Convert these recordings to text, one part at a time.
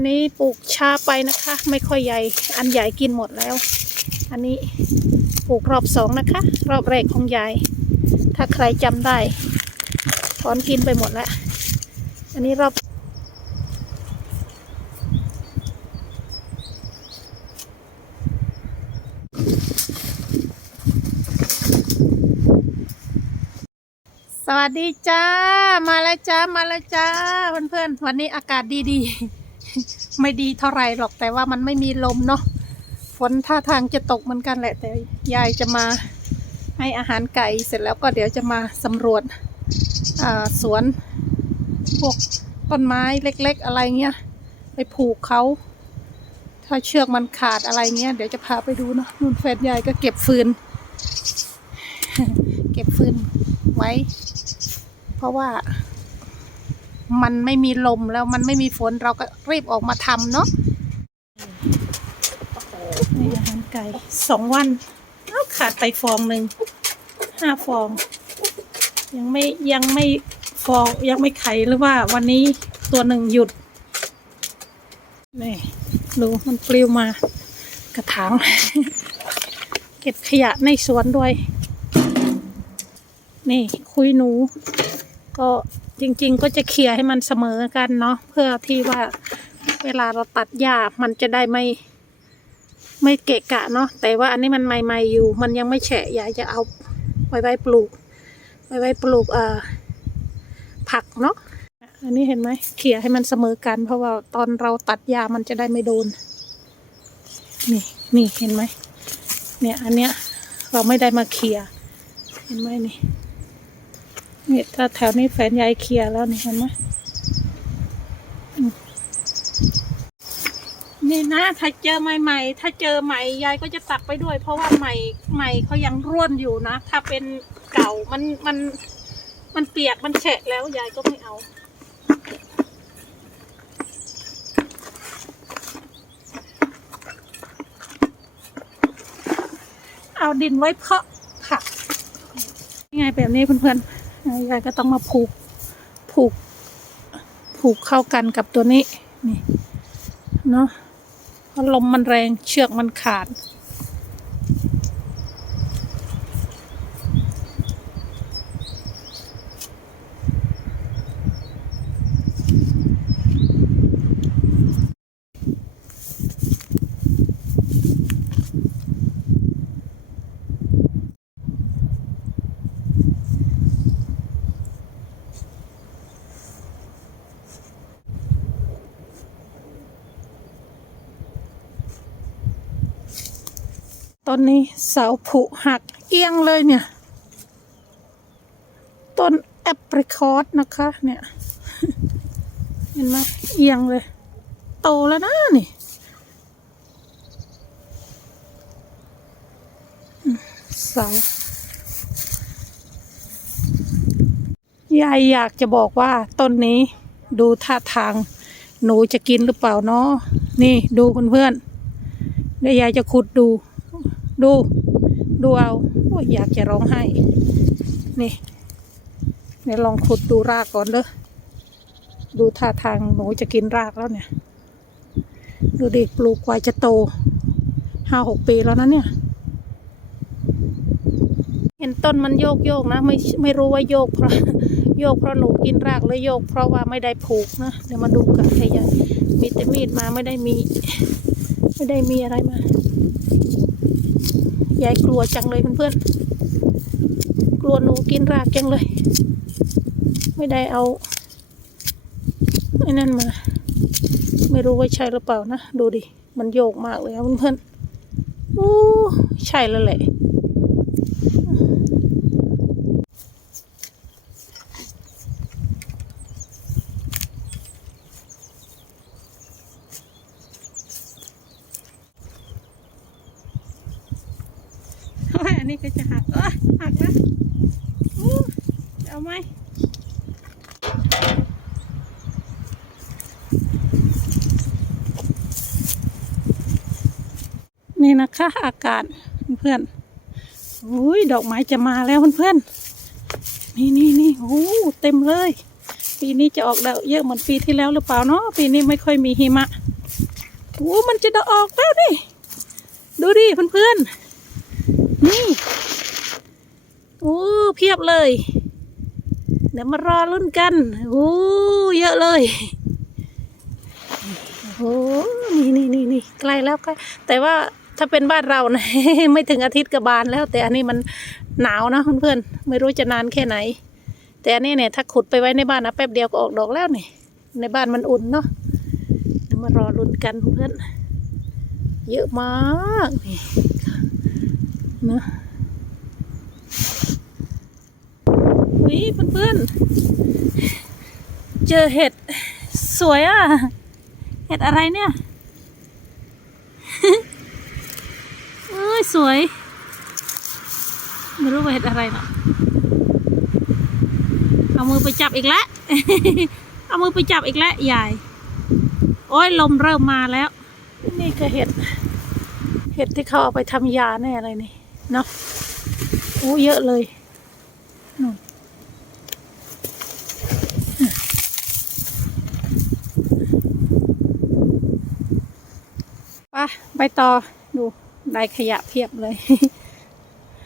นนี้ปลูกช้าไปนะคะ ไม่ค่อยใหญ่ อันใหญ่กินหมดแล้ว อันนี้ปลูกรอบสองนะคะ รอบแรกของยาย ถ้าใครจำได้ ถอนกินไปหมดแล้ว อันนี้รอบสวัสดีจ้า มาแล้วจ้า มาแล้วจ้า เพื่อนๆ วันนี้อากาศดีๆ ไม่ดีเท่าไรหรอกแต่ว่ามันไม่มีลมเนาะฝนท่าทางจะตกเหมือนกันแหละ แต่ยายจะมาให้อาหารไก่เสร็จแล้วก็เดี๋ยวจะมาสำรวจสวนพวกต้นไม้เล็ก ๆ อะไรเงี้ยไปผูกเขา ถ้าเชือกมันขาดอะไรเงี้ยเดี๋ยวจะพาไปดูเนาะนุ่นแฟนยายก็เก็บฟืน เก็บฟืนไว้ เพราะว่า มันไม่มีลมแล้วมันไม่มีฝนเราก็รีบออกมาทำเนาะนี่อาหารไก่สองวันเอ้าขาดไปฟองหนึ่งห้าฟอง ยังไม่ยังไม่ฟองยังไม่ไข่หรือว่าวันนี้ตัวหนึ่งหยุดนี่ดูมันปลิวมากระถาง เก็บขยะในสวนด้วย นี่คุยหนู ก็ จริง ๆ ก็จะเคลียร์ให้มันเสมอกันเนาะเพื่อที่ว่าเวลาเราตัดหญ้ามันจะได้ไม่ไม่เกะกะเนาะแต่ว่าอันนี้มันใหม่ ๆ อยู่ มันยังไม่แฉะอยากจะเอาไว้ไว้ปลูก ไว้ไว้ปลูกเอ่อผักเนาะอันนี้เห็นไหมเขี่ยให้มันเสมอกัน เพราะว่าตอนเราตัดหญ้ามันจะได้ไม่โดน นี่นี่เห็นไหมเนี่ย อันเนี้ยเราไม่ได้มาเคลียร์เห็นไหมนี่ นี่ถ้าแถวนี้แฟนยายเคลียร์แล้วนี่เห็นไหมนี่นะ ถ้าเจอใหม่ๆถ้าเจอใหม่ยายก็จะตัดไปด้วย เพราะว่าใหม่ใหม่เขายังร่วนอยู่นะ ถ้าเป็นเก่ามันมัน มันเปียกมันแฉะแล้วยายก็ไม่เอาเอาดินไว้เพาะผักยังไงแบบนี้เพื่อนๆ ยายก็ต้องมาผูกผูก ผูกเข้ากันกับตัวนี้นี่เนาะเพราะลมมันแรงเชือกมันขาด ต้นนี้เสาผุหักเอียงเลยเนี่ย ต้นแอปริคอตนะคะ เนี่ย เห็นไหมเอียงเลย โตแล้วนะนี่เสายายอยากจะบอกว่าต้นนี้ดูท่าทางหนูจะกินหรือเปล่าเนาะนี่ดูเพื่อนๆเดี๋ยวยายจะขุดดู ดู ดูเอาโอ้ยอยากจะร้องไห้ นี่เดี๋ยวลองขุดดูรากก่อนเด้อดูท่าทางหนูจะกินรากแล้วเนี่ย ดูดิปลูกกว่าจะโตห้าหกปีแล้วนะเนี่ย เห็นต้นมันโยกโยกนะ ไม่ไม่รู้ว่าโยกเพราะโยกเพราะหนูกินรากหรือโยก เพราะว่าไม่ได้ผูกนะเดี๋ยวมาดูกันให้ยายมีแต่มีดมาไม่ได้มี ไม่ได้มีอะไรมา ยายกลัวจังเลยเพื่อนๆ กลัวหนูกินรากจังเลย ไม่ได้เอาไอ้นั่นมา ไม่รู้ว่าใช่หรือเปล่านะ ดูดิ มันโยกมากเลยอะเพื่อนๆอู้ใช่แล้วแหละ อันนี้ก็จะหักเอ้หักแล้วอู้เอาไหมนี่นะคะอากาศเพื่อนอุ้ยดอกไม้จะมาแล้วเพื่อนๆนี่นี่นี่โอ้เต็มเลย ปีนี้จะออกดอกเยอะเหมือนปีที่แล้วหรือเปล่าเนาะปีนี้ไม่ค่อยมีหิมะโอ้มันจะดอกออกแล้วดิดูดิเพื่อนๆ นี่โอ้เพียบเลย เดี๋ยวมารอลุ้นกันโอ้เยอะเลยโอ้นี่นี่นี่นี่ใกล้แล้วใกล้แต่ว่าถ้าเป็นบ้านเรานะไม่ถึงอาทิตย์กับบานแล้ว แต่อันนี้มันหนาวนะเพื่อนๆไม่รู้จะนานแค่ไหน แต่อันนี้เนี่ยถ้าขุดไปไว้ในบ้านนะแป๊บเดียวก็ออกดอกแล้วนี่ในบ้านมันอุ่นเนาะเดี๋ยวมารอลุ้นกันเพื่อนเยอะมากนี่ นะวิเพื่อนๆ เจอเห็ด สวยอะ เห็ดอะไรเนี่ยเอ้ยสวย ไม่รู้ว่าเห็ดอะไรเนาะเอามือไปจับอีกแล้ว เอามือไปจับอีกแล้วใหญ่โอ้ยลมเริ่มมาแล้ว นี่ก็เห็ด เห็ดที่เขาเอาไปทำยาแน่อะไรนี่ เนาะโอ้เยอะเลยนู่นไปไปต่อดูได้ขยะเพียบเลย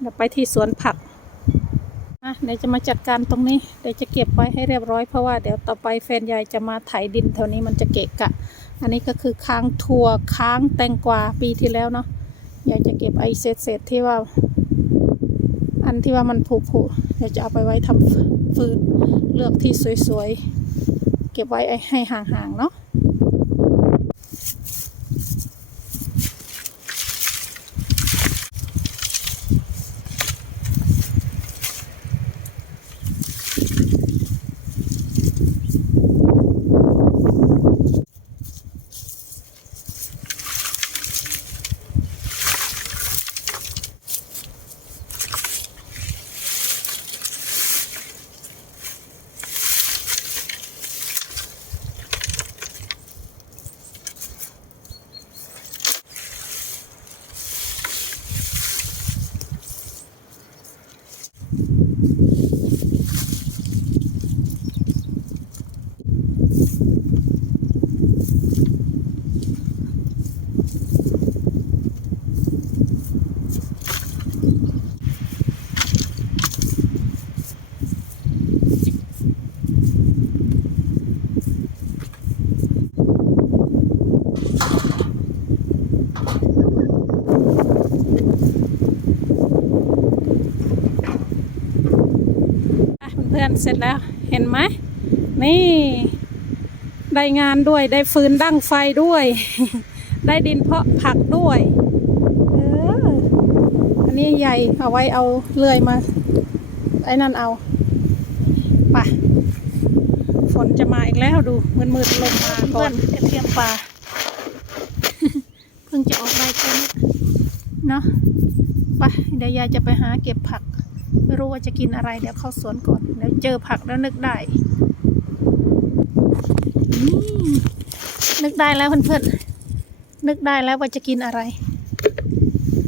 เดี๋ยวไปที่สวนผักอะเดี๋ยวจะมาจัดการตรงนี้เดี๋ยวจะเก็บไว้ให้เรียบร้อยเพราะว่าเดี๋ยวต่อไปแฟนยายจะมาไถดินแถวนี้มันจะเกะกะ อันนี้ก็คือค้างถั่วค้างแตงกวาปีที่แล้วเนาะ อยากจะเก็บไอ้เศษเศษที่ว่า อันที่ว่ามันผุผุอยากจะเอาไปไว้ทำฟืนเลือกที่สวยๆ เก็บไว้ให้ห่างๆเนาะ พื่อนๆเสร็จแล้วเห็นไหมนี่ได้งานด้วยได้ฟืนดั้งไฟด้วย ได้ดินเพาะผักด้วยเอออันนี้ใหญ่เอาไว้เอาเลื่อยมา ไอ้นั่นเอาไปฝนจะมาอีกแล้วดูมืดๆลมมาเพื่อนกระเทียมปลาเพิ่งจะออกได้แค่นี้เนาะไปเดี๋ยวยายจะไปหาเก็บผัก ไม่รู้ว่าจะกินอะไรเดี๋ยวเข้าสวนก่อนเดี๋ยวเจอผักแล้วนึกได้นึกได้แล้วเพื่อนๆนึกได้แล้วว่าจะกินอะไร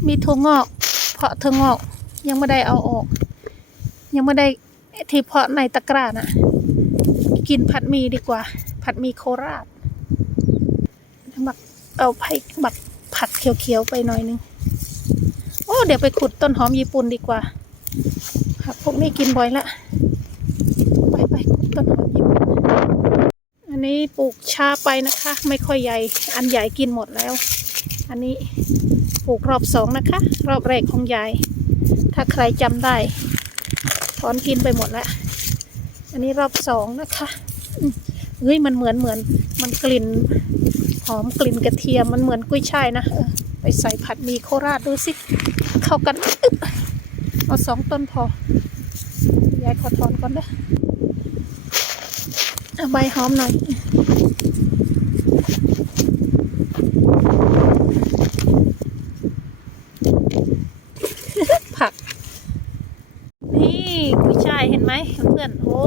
มีถั่วงอก เพาะถั่วงอก ยังไม่ได้เอาออก ยังไม่ได้ที่เพาะในตะกร้าน่ะ กินผัดหมีดีกว่า ผัดหมีโคราชบักเอาไผ่บักผัดเขียวๆไปหน่อยนึงโอ้เดี๋ยวไปขุดต้นหอมญี่ปุ่นดีกว่า ผักพวกนี้กินบ่อยละ ไปไปต้นหอมญี่ปุ่นอันนี้ปลูกช้าไปนะคะ ไม่ค่อยใหญ่ อันใหญ่กินหมดแล้ว อันนี้ปลูกรอบสองนะคะ รอบแรกของยาย ถ้าใครจำได้ ถอนกินไปหมดแล้วอันนี้รอบสองนะคะเฮ้ยมันเหมือนเหมือน มันกลิ่นหอมกลิ่นกระเทียมมันเหมือนกุ้ยช่ายนะไปใส่ผัดหมีโคราชดูสิ เข้ากันอึ๊บ เอาสองต้นพอยายขอถอนก่อนเด้อเอาใบหอมหน่อยผัก นี่กุ้ยช่ายเห็นไหมเพื่อนๆโอ้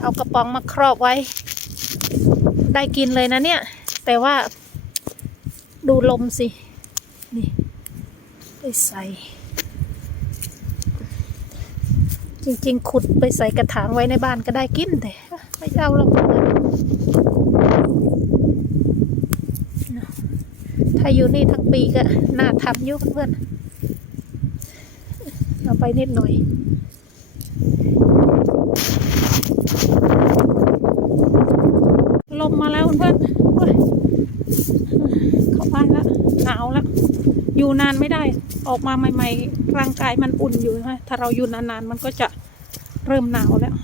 เอากระป๋องมาครอบไว้ ได้กินเลยนะเนี่ย แต่ว่าดูลมสิ นี่ ไปใส่ จริง ๆ ขุดไปใส่กระถางไว้ในบ้านก็ได้กินแต่ไม่เอาหรอกเพื่อนถ้าอยู่นี่ทั้งปีก็น่าทำอยุ่เพื่อนเอาไปนิดหน่อย ลมมาแล้วเพื่อนๆโอ้ยเข้าบ้านแล้วหนาวแล้ว อยู่นานไม่ได้ ออกมาใหม่ ๆ ร่างกายมันอุ่นอยู่นะถ้าเราอยู่นานๆมันก็จะเริ่มหนาวแล้ว